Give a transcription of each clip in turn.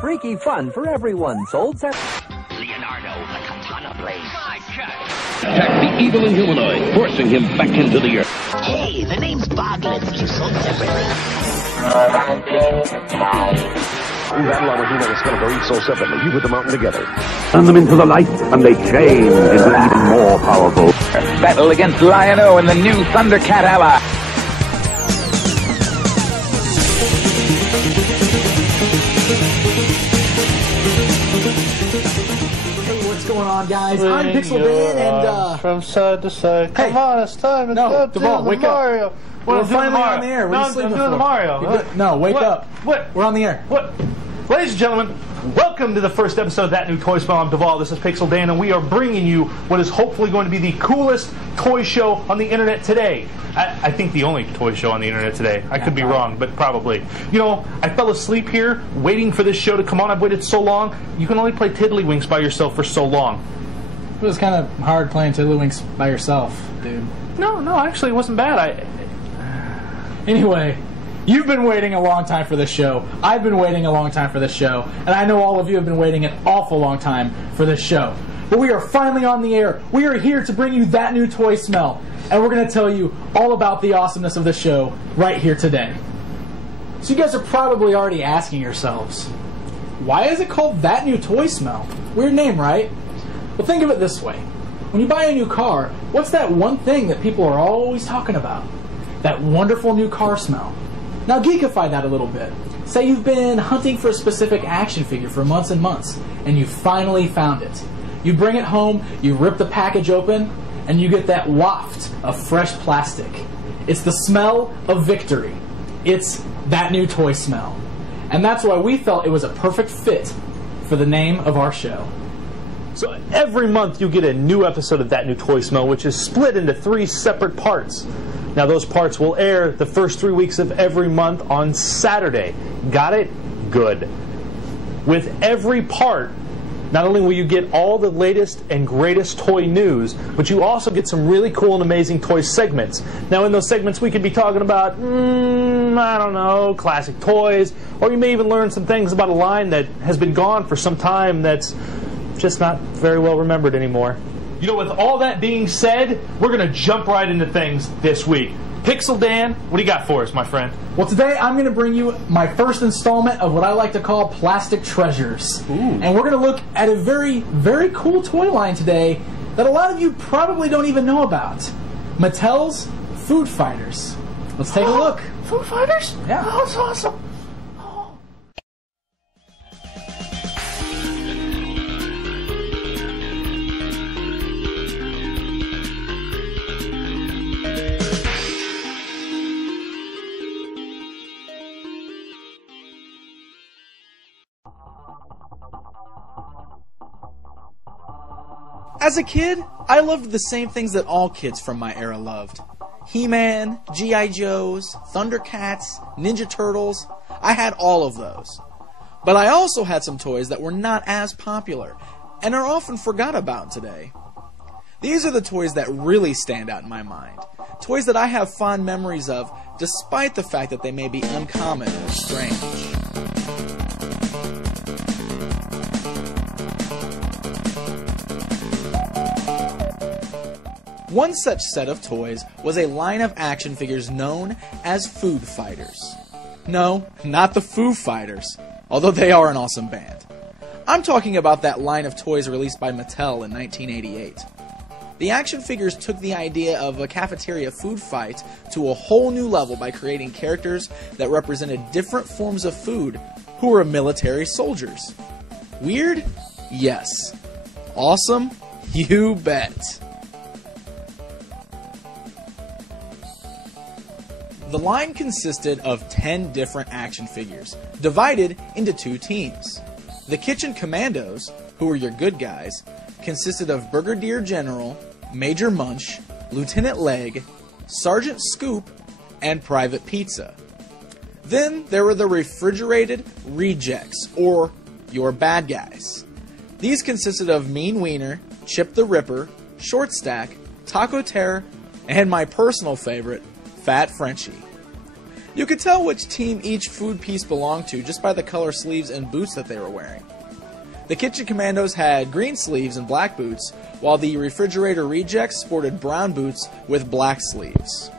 Freaky fun for everyone. Sold Leonardo, the katana blade. Attack the evil Inhumanoid, forcing him back into the earth. Hey, the name's Boglins. You sold separately. We battle our He-Man and Skeletor each sold separately. You put them out together. Turn them into the light, and they change into even more powerful. Battle against Lion-O and the new Thundercat ally. What's going on, guys? I'm Pixel Dan, and from side to side. Hey. Come on, it's time to No, go Devon, to the wake up. Mario. We're finally on the air. What are you sleeping doing for? the Mario. No, wake What? up. What? We're on the air. What? Ladies and gentlemen, welcome to the first episode of That New Toy Smell. I'm Duvall. This is Pixel Dan, and we are bringing you what is hopefully going to be the coolest toy show on the internet today. I think the only toy show on the internet today. I could be wrong, but probably. You know, I fell asleep here waiting for this show to come on. I've waited so long. You can only play Tiddlywinks by yourself for so long. It was kind of hard playing Tiddlywinks by yourself, dude. No, actually, it wasn't bad. Anyway, you've been waiting a long time for this show. I've been waiting a long time for this show. And I know all of you have been waiting an awful long time for this show. But we are finally on the air. We are here to bring you That New Toy Smell. And we're going to tell you all about the awesomeness of the show right here today. So you guys are probably already asking yourselves, why is it called That New Toy Smell? Weird name, right? Well, think of it this way. When you buy a new car, what's that one thing that people are always talking about? That wonderful new car smell. Now geekify that a little bit. Say you've been hunting for a specific action figure for months and months, and you finally found it. You bring it home, you rip the package open, and you get that waft of fresh plastic. It's the smell of victory. It's That New Toy Smell. And that's why we felt it was a perfect fit for the name of our show. So every month you get a new episode of That New Toy Smell, which is split into 3 separate parts. Now those parts will air the first 3 weeks of every month on Saturday. Got it? Good. With every part, not only will you get all the latest and greatest toy news, but you also get some really cool and amazing toy segments. Now in those segments we could be talking about, I don't know, classic toys, or you may even learn some things about a line that has been gone for some time that's just not very well remembered anymore. You know, with all that being said, we're going to jump right into things this week. Pixel Dan, what do you got for us, my friend? Well, today I'm going to bring you my first installment of what I like to call Plastic Treasures. Ooh. And we're going to look at a very, very cool toy line today that a lot of you probably don't even know about. Mattel's Food Fighters. Let's take a look. Food Fighters? Yeah. Oh, that's awesome. As a kid, I loved the same things that all kids from my era loved. He-Man, G.I. Joes, Thundercats, Ninja Turtles. I had all of those. But I also had some toys that were not as popular and are often forgot about today. These are the toys that really stand out in my mind. Toys that I have fond memories of, despite the fact that they may be uncommon or strange. One such set of toys was a line of action figures known as Food Fighters. No, not the Foo Fighters, although they are an awesome band. I'm talking about that line of toys released by Mattel in 1988. The action figures took the idea of a cafeteria food fight to a whole new level by creating characters that represented different forms of food who were military soldiers. Weird? Yes. Awesome? You bet. The line consisted of 10 different action figures, divided into 2 teams. The Kitchen Commandos, who were your good guys, consisted of Brigadier General, Major Munch, Lieutenant Leg, Sergeant Scoop, and Private Pizza. Then there were the Refrigerated Rejects, or your bad guys. These consisted of Mean Wiener, Chip the Ripper, Short Stack, Taco Terror, and my personal favorite, Fat Frenchie. You could tell which team each food piece belonged to just by the color sleeves and boots that they were wearing. The Kitchen Commandos had green sleeves and black boots, while the Refrigerator Rejects sported brown boots with black sleeves.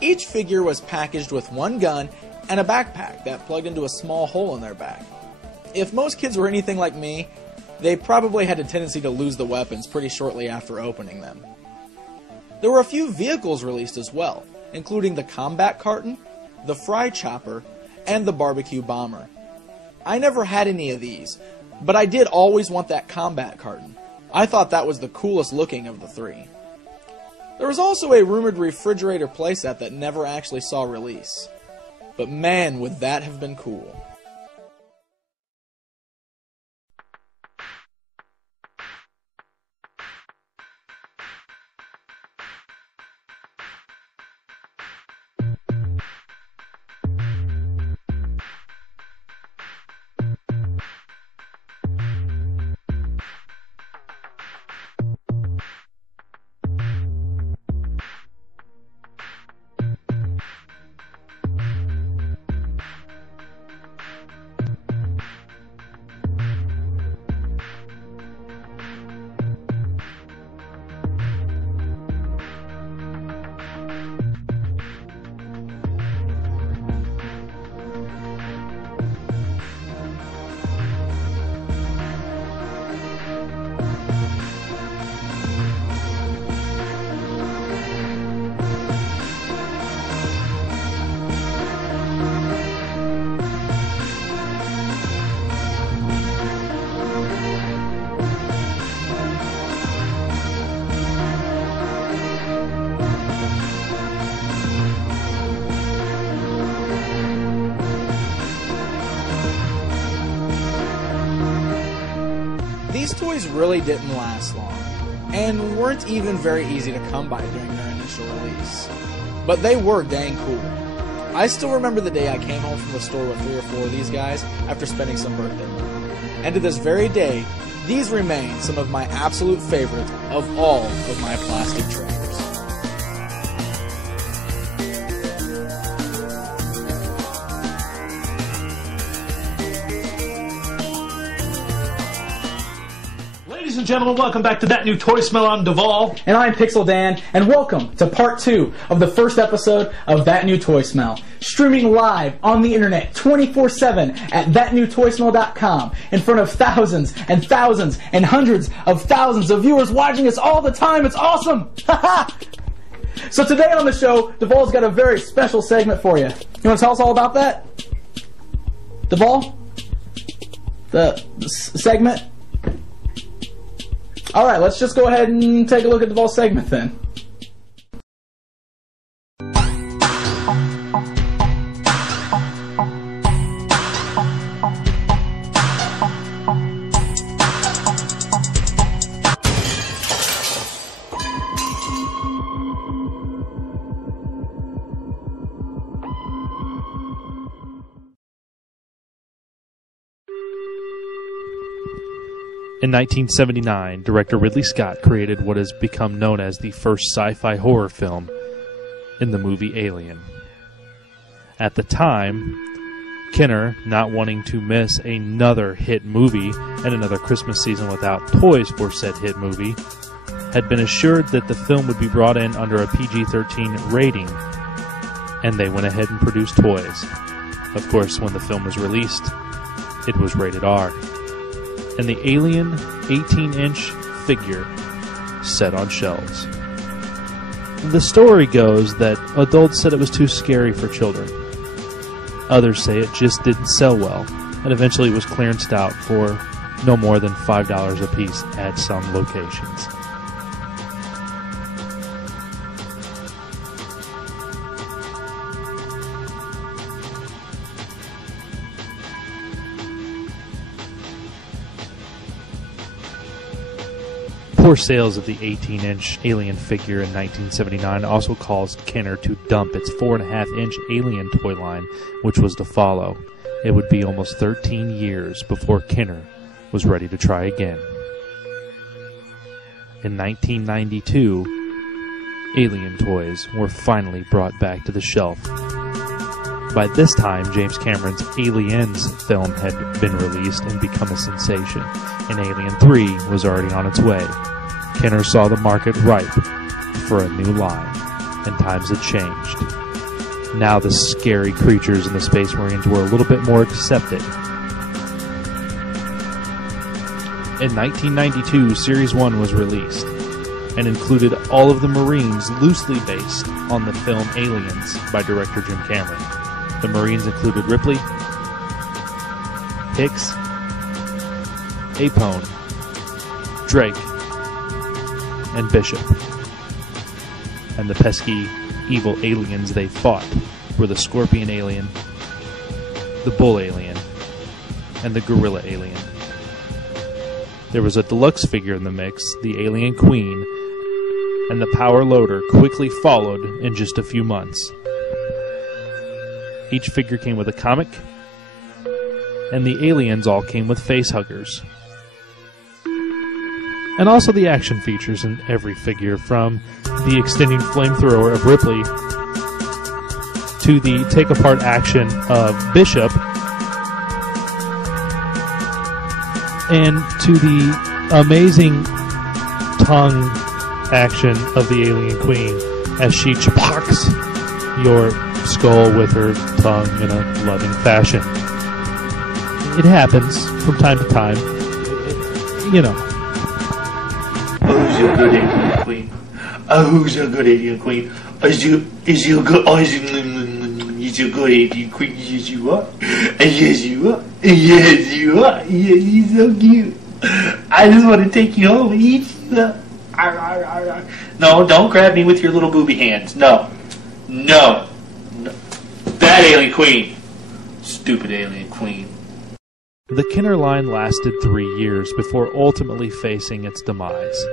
Each figure was packaged with one gun and a backpack that plugged into a small hole in their back. If most kids were anything like me, they probably had a tendency to lose the weapons pretty shortly after opening them. There were a few vehicles released as well, including the Combat Carton, the Fry Chopper, and the Barbecue Bomber. I never had any of these, but I did always want that Combat Carton. I thought that was the coolest looking of the three. There was also a rumored refrigerator playset that never actually saw release. But man, would that have been cool. These toys really didn't last long, and weren't even very easy to come by during their initial release. But they were dang cool. I still remember the day I came home from the store with 3 or 4 of these guys after spending some birthday money. And to this very day, these remain some of my absolute favorites of all of my plastic treasures. Ladies and gentlemen, welcome back to That New Toy Smell. I'm Duvall. And I'm Pixel Dan, and welcome to part 2 of the first episode of That New Toy Smell. Streaming live on the internet 24/7 at thatnewtoysmell.com in front of thousands and thousands and hundreds of thousands of viewers watching us all the time. It's awesome! So today on the show, Duvall's got a very special segment for you. You want to tell us all about that? Duvall? The segment? Alright, let's just go ahead and take a look at Duvall's segment then. In 1979, director Ridley Scott created what has become known as the first sci-fi horror film in the movie Alien. At the time, Kenner, not wanting to miss another hit movie and another Christmas season without toys for said hit movie, had been assured that the film would be brought in under a PG-13 rating, and they went ahead and produced toys. Of course, when the film was released, it was rated R. And the Alien 18-inch figure set on shelves. The story goes that adults said it was too scary for children. Others say it just didn't sell well, and eventually was clearanced out for no more than $5 a piece at some locations. Poor sales of the 18-inch Alien figure in 1979 also caused Kenner to dump its 4.5-inch Alien toy line, which was to follow. It would be almost 13 years before Kenner was ready to try again. In 1992, Alien toys were finally brought back to the shelf. By this time, James Cameron's Aliens film had been released and become a sensation, and Alien 3 was already on its way. Kenner saw the market ripe for a new line, and times had changed. Now the scary creatures in the Space Marines were a little bit more accepted. In 1992, Series 1 was released and included all of the Marines loosely based on the film Aliens by director Jim Cameron. The Marines included Ripley, Hicks, Apone, Drake, and Bishop. And the pesky, evil aliens they fought were the Scorpion Alien, the Bull Alien, and the Gorilla Alien. There was a deluxe figure in the mix, the Alien Queen, and the Power Loader quickly followed in just a few months. Each figure came with a comic, and the aliens all came with face huggers. And also the action features in every figure, from the extending flamethrower of Ripley to the take-apart action of Bishop and to the amazing tongue action of the Alien Queen as she chapaks your skull with her tongue in a loving fashion. It happens from time to time. You know. Oh, who's your good Alien Queen? Oh, who's your good Alien Queen? Is you good? Oh, is you good Alien Queen? Yes, you are. Yes, you are. Yes, you are. Yes, you're so cute. I just want to take you home and eat you up. No, don't grab me with your little booby hands. No. No. That Alien Queen. Stupid Alien Queen. The Kenner line lasted 3 years before ultimately facing its demise.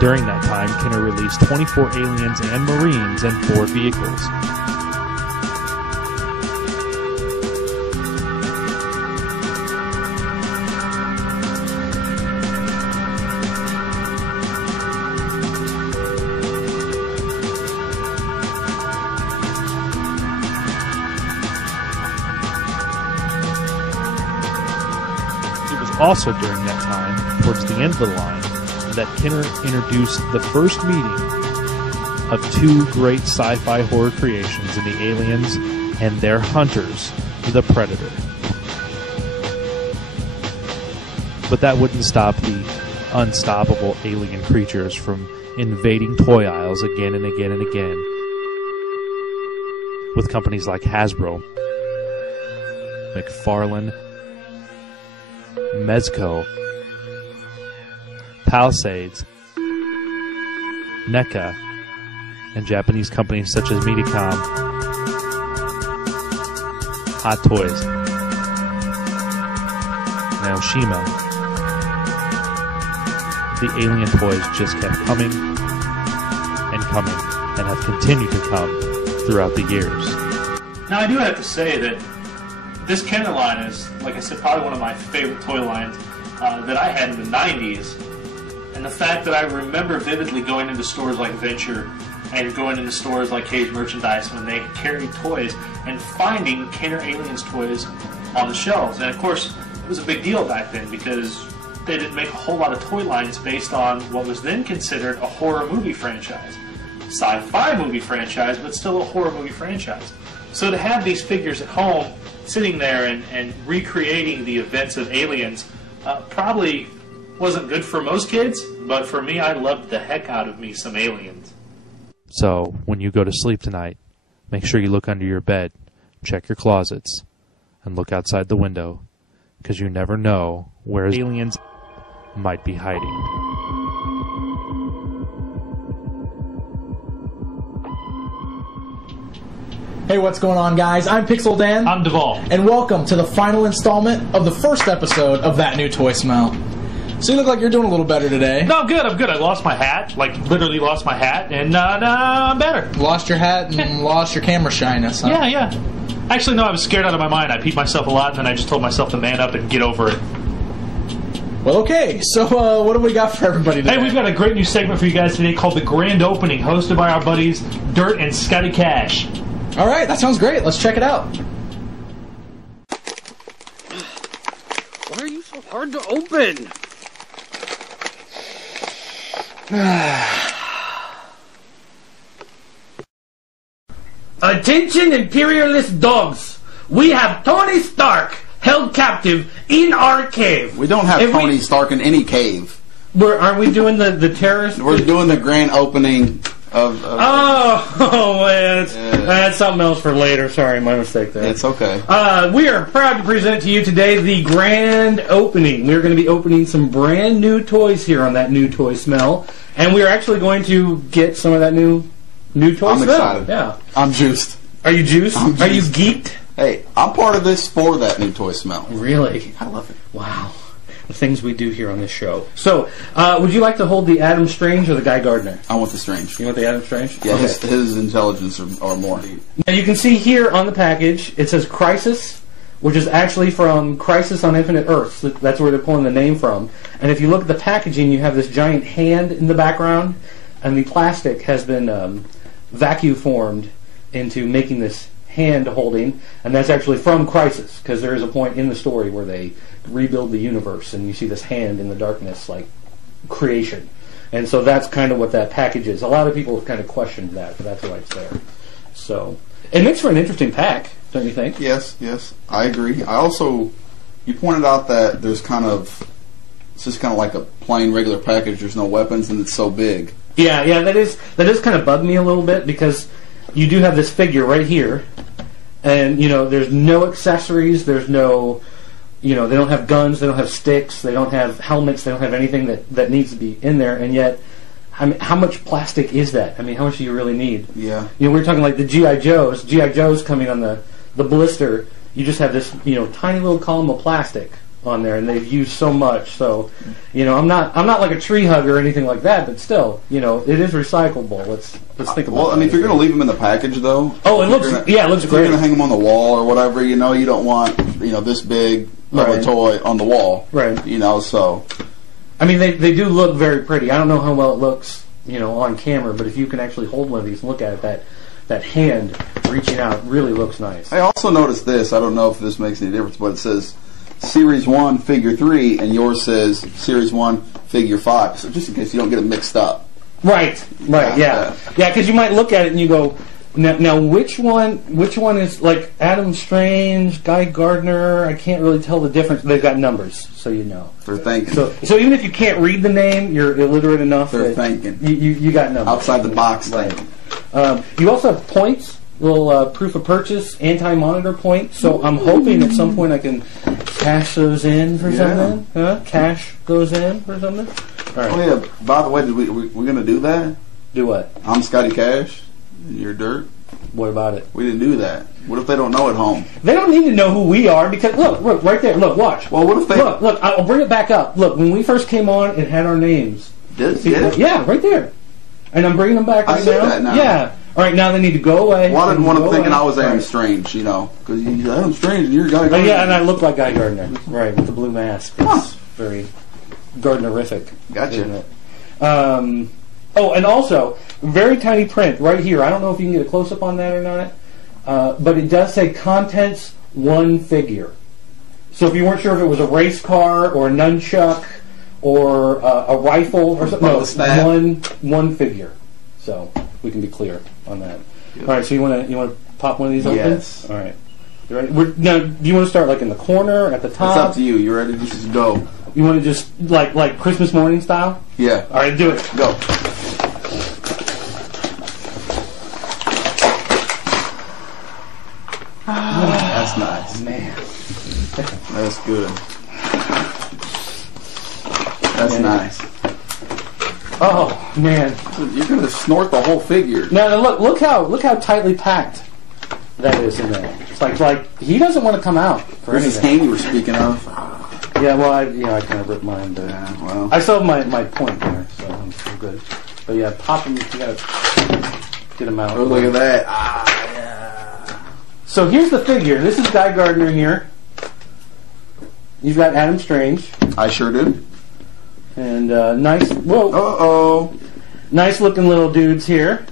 During that time, Kenner released 24 Aliens and Marines and 4 vehicles. It was also during that time, towards the end of the line, that Kenner introduced the first meeting of 2 great sci-fi horror creations in the Aliens and their hunters, the Predator. But that wouldn't stop the unstoppable alien creatures from invading toy aisles again and again and again, with companies like Hasbro, McFarlane, Mezco, Palisades, NECA, and Japanese companies such as Medicom, Hot Toys, and Aoshima. The alien toys just kept coming and coming, and have continued to come throughout the years. Now, I do have to say that this Kenner line is, like I said, probably one of my favorite toy lines that I had in the 90s. And the fact that I remember vividly going into stores like Venture and going into stores like Cage Merchandise when they carried toys and finding Kenner Aliens toys on the shelves. And of course, it was a big deal back then because they didn't make a whole lot of toy lines based on what was then considered a horror movie franchise. Sci-fi movie franchise, but still a horror movie franchise. So to have these figures at home, sitting there and recreating the events of Aliens, probably wasn't good for most kids, but for me, I loved the heck out of me some Aliens. So, when you go to sleep tonight, make sure you look under your bed, check your closets, and look outside the window, because you never know where aliens might be hiding. Hey, what's going on, guys? I'm Pixel Dan. I'm Duvall. And welcome to the final installment of the first episode of That New Toy Smell. So you look like you're doing a little better today. No, I'm good. I lost my hat. Like, literally lost my hat. And, now I'm better. Lost your hat and lost your camera shyness, huh? Yeah. Actually, no, I was scared out of my mind. I peed myself a lot, and then I just told myself to man up and get over it. Well, okay. So what do we got for everybody today? Hey, we've got a great new segment for you guys today called The Grand Opening, hosted by our buddies Dirt and Scotty Cash. All right, that sounds great. Let's check it out. Why are you so hard to open? Attention, imperialist dogs. We have Tony Stark held captive in our cave. We don't have Tony Stark in any cave. Aren't we doing the terrorist? We're doing the grand opening of man, that's something else for later. Sorry, my mistake there. It's okay. We are proud to present to you today the grand opening. We're going to be opening some brand new toys here on That New Toy Smell, and we are actually going to get some of that new toy I'm smell. excited. Yeah, I'm juiced. Are you juiced? I'm juiced. Are you geeked? Hey, I'm part of this for That New Toy Smell. Really? I love it. Wow. The things we do here on this show. So, would you like to hold the Adam Strange or the Guy Gardner? I want the Strange. You want the Adam Strange? Yeah, okay. his intelligence are more. Now you can see here on the package, it says Crisis, which is actually from Crisis on Infinite Earths. That's where they're pulling the name from. And if you look at the packaging, you have this giant hand in the background, and the plastic has been vacuum formed into making this hand holding, and that's actually from Crisis, because there is a point in the story where they rebuild the universe, and you see this hand in the darkness, like creation. And so that's kind of what that package is. A lot of people have kind of questioned that, but that's why it's there. So it makes for an interesting pack, don't you think? Yes, I agree. I also, you pointed out that it's just kind of like a plain regular package. There's no weapons, and it's so big. Yeah, that is kind of bugged me a little bit, because you do have this figure right here, and there's no accessories. There's no, they don't have guns. They don't have sticks. They don't have helmets. They don't have anything that needs to be in there. And yet, I mean, how much plastic is that? I mean, how much do you really need? Yeah. We're talking like the G.I. Joes. G.I. Joes coming on the blister. You just have this, tiny little column of plastic on there, and they've used so much. So, I'm not like a tree hugger or anything like that, but still, it is recyclable. Let's think about it. Well, I mean, if you're going to leave them in the package, though. Oh, it looks great. If you're going to hang them on the wall or whatever, you don't want, this big of a toy on the wall. Right. So. I mean, they do look very pretty. I don't know how well it looks, on camera, but if you can actually hold one of these and look at it, that hand reaching out really looks nice. I also noticed this. I don't know if this makes any difference, but it says Series 1, Figure 3, and yours says Series 1, Figure 5. So just in case you don't get it mixed up. Right, yeah. Yeah, because you might look at it and you go, now which one is like Adam Strange, Guy Gardner? I can't really tell the difference. They've got numbers, so you know. They're thinking. So even if you can't read the name, you're illiterate enough. They're thinking. You got numbers. Outside the box thinking. You also have points. Little proof of purchase, anti-monitor points. So I'm hoping at some point I can cash those in for something. Huh? Cash those in for something. All right. Oh yeah. By the way, we're gonna do that? Do what? I'm Scotty Cash. And you're Dirt. What about it? We didn't do that. What if they don't know at home? They don't need to know who we are, because look right there. Look, watch. Well, what if they look? I'll bring it back up. Look, when we first came on, it had our names. Did it? Yeah, right there. And I'm bringing them back right now. That now. Yeah. All right, now they need to go away. Well, I didn't want them thinking I was Adam Strange, because Adam Strange and you're Guy Gardner. Yeah, and I look like Guy Gardner, right, with the blue mask. It's very Gardnerific. Gotcha. Isn't it? And also, very tiny print right here. I don't know if you can get a close-up on that or not, but it does say contents 1 figure. So if you weren't sure if it was a race car or a nunchuck or a rifle or something, one figure. So we can be clear on that. Yep. All right. So you want to pop one of these open? Yes. All right. You ready? Now, do you want to start like in the corner, at the top? It's up to you. You ready? Just go. You want to just like Christmas morning style? Yeah. All right. Do it. Go. That's nice. Man. That's good. That's nice. Oh man! You're gonna snort the whole figure. Now look how tightly packed that is in there. It's like he doesn't want to come out for There's this anything. hand you were speaking of. Yeah, well, I kind of ripped mine, but well. I still have my point there, so I'm still good. But yeah, pop them. You gotta get them out. Oh, look at that! Yeah. So here's the figure. This is Guy Gardner here. You've got Adam Strange. I sure do. And nice. Whoa. Nice looking little dudes here.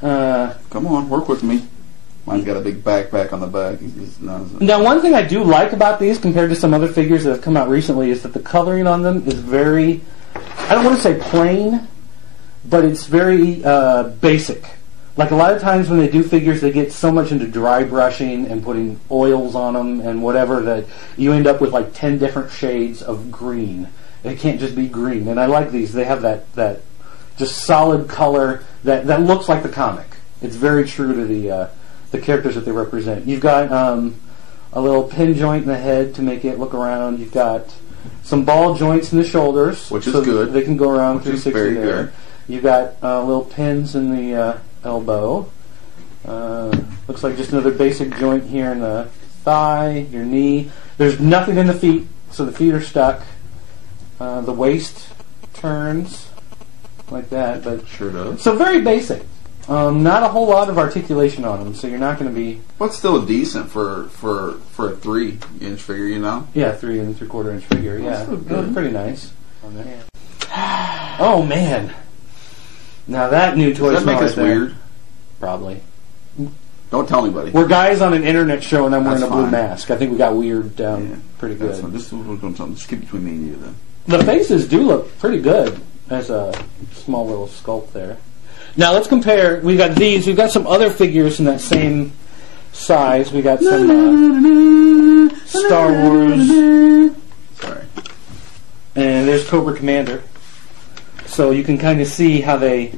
Come on, work with me. Mine's got a big backpack on the back. Now, one thing I do like about these compared to some other figures that have come out recently is that the coloring on them is very, I don't want to say plain, but it's very basic. Like a lot of times when they do figures, they get so much into dry brushing and putting oils on them and whatever that you end up with like 10 different shades of green. It can't just be green. And I like these. They have that just solid color that looks like the comic. It's very true to the characters that they represent. You've got a little pin joint in the head to make it look around. You've got some ball joints in the shoulders, which is so good. They can go around Which is 360 very there. good. You've got little pins in the elbow. Looks like just another basic joint here in the thigh, your knee. There's nothing in the feet, so the feet are stuck. The waist turns like that, but sure does. So very basic. Not a whole lot of articulation on them, so you're not going to be. But still decent for a 3-inch figure, you know. Yeah, 3 3/4 inch figure. Yeah, still good. That's pretty nice. On there. Oh man! Now that new toy Does that make smell us right there. weird? Probably. Don't tell anybody. We're guys on an internet show, and I'm wearing That's a blue fine. mask. I think we got weird down pretty good. That's fine. Just keep between me and you then. The faces do look pretty good as a small little sculpt there. Now let's compare. We got these. We've got some other figures in that same size. We got some Star Wars. Sorry. And there's Cobra Commander. So you can kind of see how they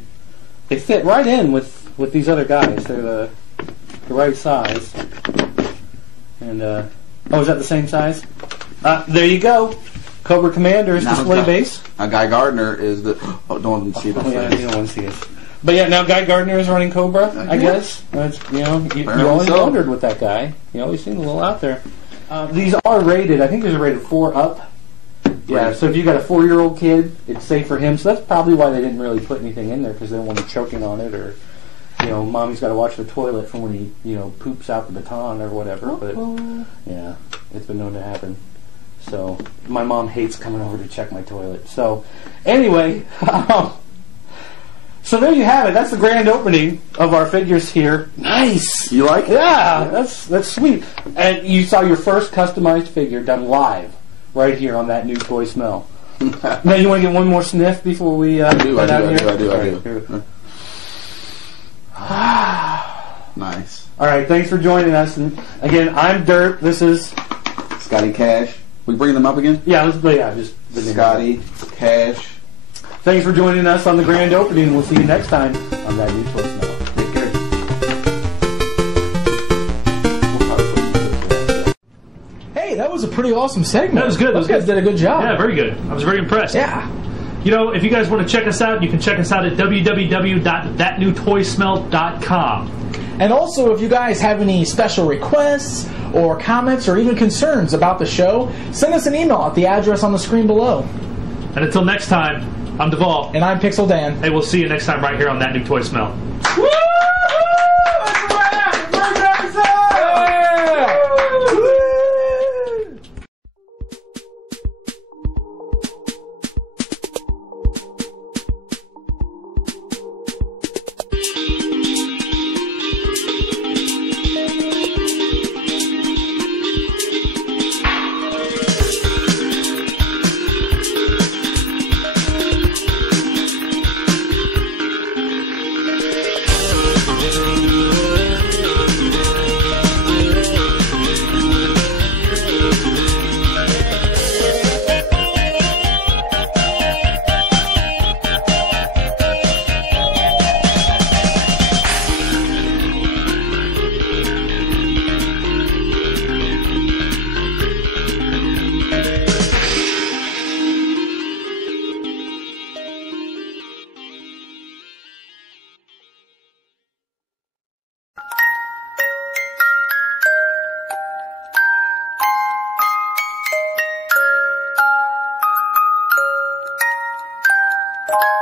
fit right in with these other guys. They're the right size. And is that the same size? There you go. Cobra Commander is display base. Guy Gardner is the. Oh, don't want them to see the Yeah, face. you don't want to see it. But yeah, now Guy Gardner is running Cobra, I guess. That's, you always wondered with that guy. You always seemed a little out there. These are rated. I think these are rated 4 up. Yeah, Right. so if you got a 4-year-old kid, it's safe for him. So that's probably why they didn't really put anything in there, because they don't want him choking on it, or mommy's got to watch the toilet from when he poops out the baton or whatever. But yeah, it's been known to happen. So my mom hates coming over to check my toilet. So anyway. So there you have it. That's the grand opening of our figures here. Nice. You like it? Yeah, that's sweet. And you saw your first customized figure done live right here on that new toy smell. Now you want to get one more sniff before we I do. Nice. All right, thanks for joining us. And again, I'm Dirt. This is Scotty Cash. We bring them up again? Yeah, just the name. Scotty Cash. Thanks for joining us on the grand opening. We'll see you next time on that new toy smell. Take care. Hey, that was a pretty awesome segment. That was good. Those guys did a good job. Yeah, very good. I was very impressed. Yeah. If you guys want to check us out, you can check us out at www.thatnewtoysmell.com. And also, if you guys have any special requests or comments or even concerns about the show, send us an email at the address on the screen below. And until next time, I'm Duvall. And I'm Pixel Dan. Hey, we'll see you next time right here on That New Toy Smell. Bye.